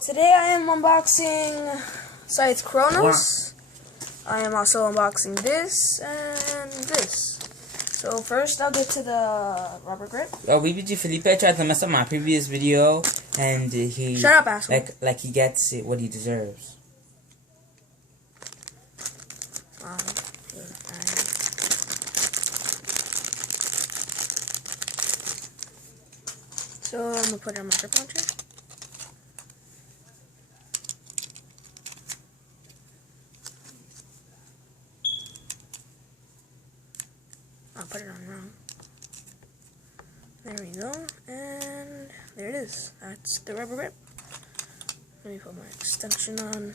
Today I am unboxing Scythe Kronos. I am also unboxing this and this. So first I'll get to the rubber grip. Yo, BBG Felipe tried to mess up my previous video, and he shut up, asshole. like he gets it what he deserves. So I'm gonna put it on my grip launcher. I'll put it on wrong. There we go, and there it is. That's the rubber grip. Let me put my extension on.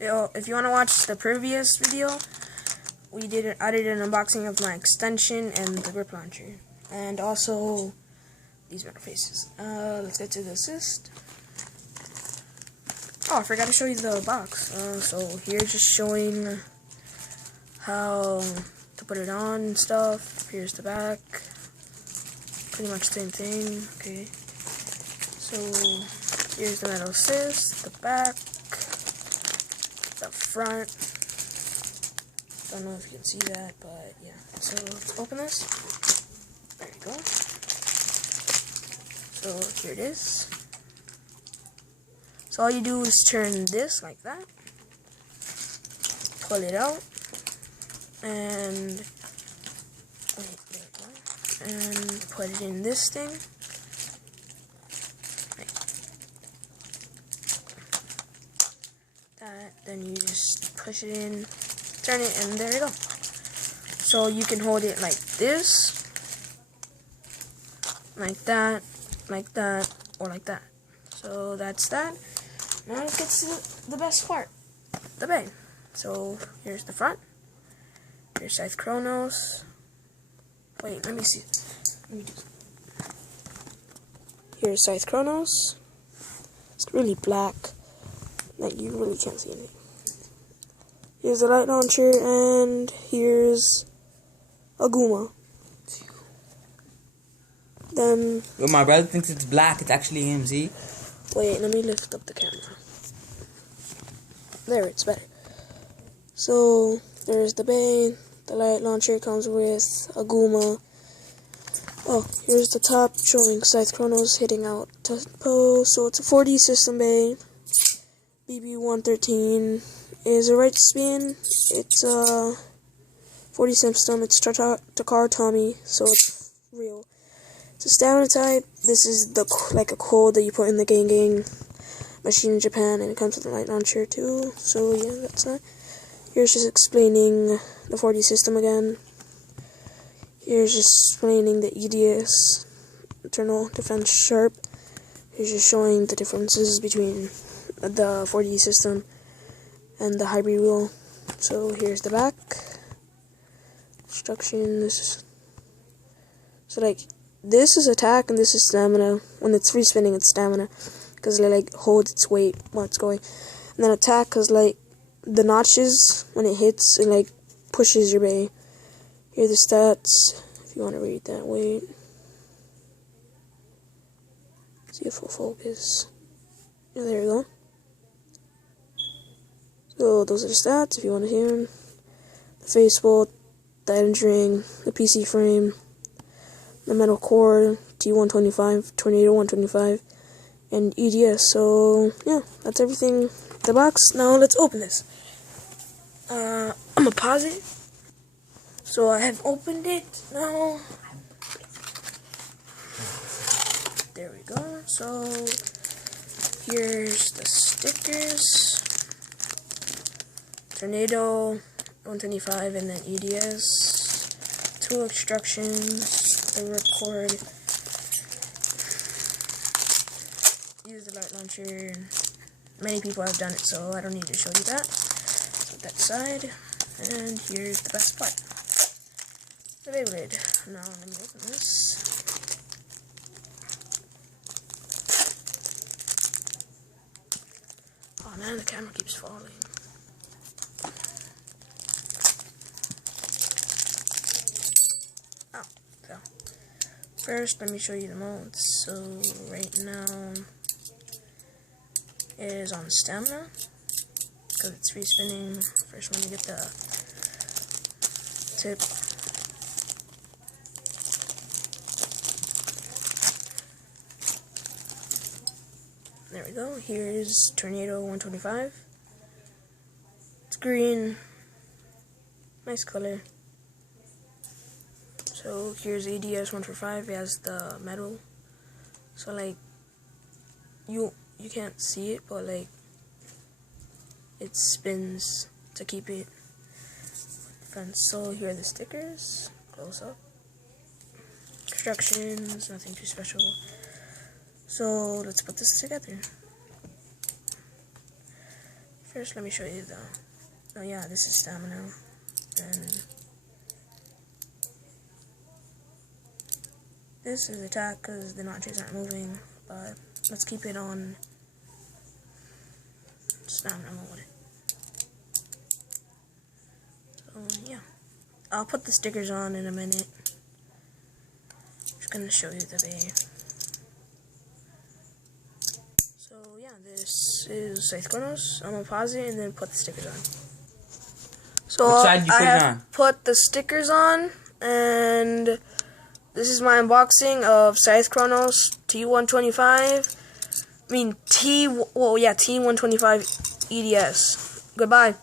If you want to watch the previous video, I did an unboxing of my extension and the grip launcher, and also these metal faces. Let's get to the assist. Oh, I forgot to show you the box. So here's just showing how to put it on and stuff. Here's the back. Pretty much the same thing. Okay. So here's the metal assist, the back, the front. Don't know if you can see that, but yeah. So let's open this. There you go. So here it is. So all you do is turn this like that, pull it out, and and put it in this thing. Like that. Then you just push it in, turn it, and there you go. So you can hold it like this, like that, or like that. So that's that. Now let's get to the best part, the bag. So here's the front. Here's Scythe Kronos. Wait, let me see. Here's Scythe Kronos. It's really black. Like, you really can't see anything. Here's the light launcher, and here's a Guma. Then... Well, my brother thinks it's black. It's actually him, see? Wait, let me lift up the camera. There, it's better. So, there's the bay. The light launcher comes with a Guma. Oh, here's the top showing Scythe Kronos hitting out to post. So it's a 4D system bay. BB113 is a right spin. It's a 4D system. It's Takar Tommy, so it's real. It's a stamina type. This is like a code that you put in the gang machine in Japan, and it comes with a light launcher too. So yeah, that's that. Here's just explaining the 4D system again. Here's just explaining the EDS, Internal Defense Sharp. Here's just showing the differences between the 4D system and the hybrid wheel. So here's the back. Instructions. So like, this is attack and this is stamina. When it's free spinning, it's stamina, because it like holds its weight while it's going. And then attack, because like the notches, when it hits, it like pushes your bay. Here are the stats, if you want to read that. Wait. See if we'll focus. Yeah, there you go. So those are the stats, if you want to hear them. The face bolt, the end ring, the PC frame, the metal core, T125, Tornado 125, and EDS. So yeah, that's everything. The box. Now let's open this. I'm gonna pause it. So I have opened it now. There we go. So here's the stickers. Tornado 125 and then EDS. Tool instructions. The record. Use the light launcher. Many people have done it, so I don't need to show you that. So that side, and here's the best part, the Beyblade. Now let me open this. Oh man, the camera keeps falling. Oh, so first let me show you the modes. So right now, is on stamina, because it's respinning. First, let me get the tip. There we go. Here's Tornado 125. It's green. Nice color. So here's EDS 145. It has the metal. So like you can't see it, but like it spins to keep it fence. So here are the stickers. Close up. Instructions. Nothing too special. So let's put this together. First, let me show you the. Oh yeah, this is stamina, and this is attack because the notches aren't moving. But let's keep it on stamina mode. So yeah, I'll put the stickers on in a minute. Just gonna show you the bay. So yeah, this is Scythe Kronos. I'm gonna pause it and then put the stickers on. So I have put the stickers on, and this is my unboxing of Scythe Kronos T125. T125 EDS. Goodbye.